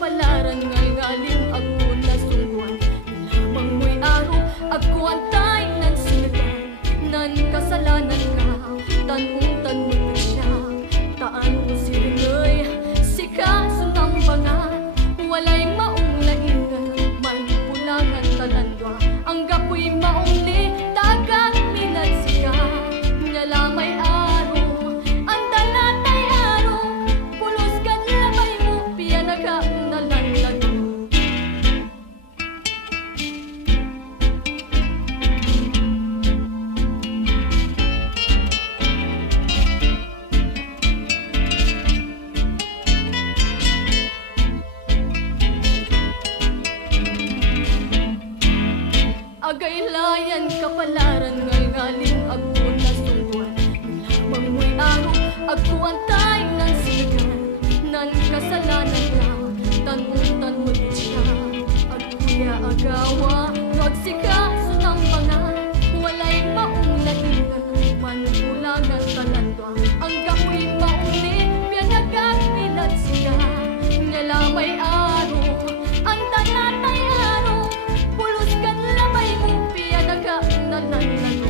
kapalaran ngalngaling ako nasungguan. Lamang mo'y araw, ako antay ng sinagan. Nan kasalanan ka, tanong-tanong siya. Taan ko siringoy, sikaso ng bangat. Walay maong laingan, manpulangan talandwa. Ang gapoy maong dagat minat sika. Nyalamay araw, ang dalatay araw. Pulos kan labay mo, piyanaga nalanlado. Agaylayan kapalaran ngalngaling ako nasungguan. Lamang mo'y araw, ako antay ng sinagan. Nan kasalanan ka, tanong-tanong siya. Agkuya agawa, magsikaso ng mga. Walay maong laingan, manpulangan talandwa. Ang gapoy mauni, piyanagag minat sika. Nyalamay araw, ang dalatay araw. Pulos kan labay mo, piyanaga nalanlado.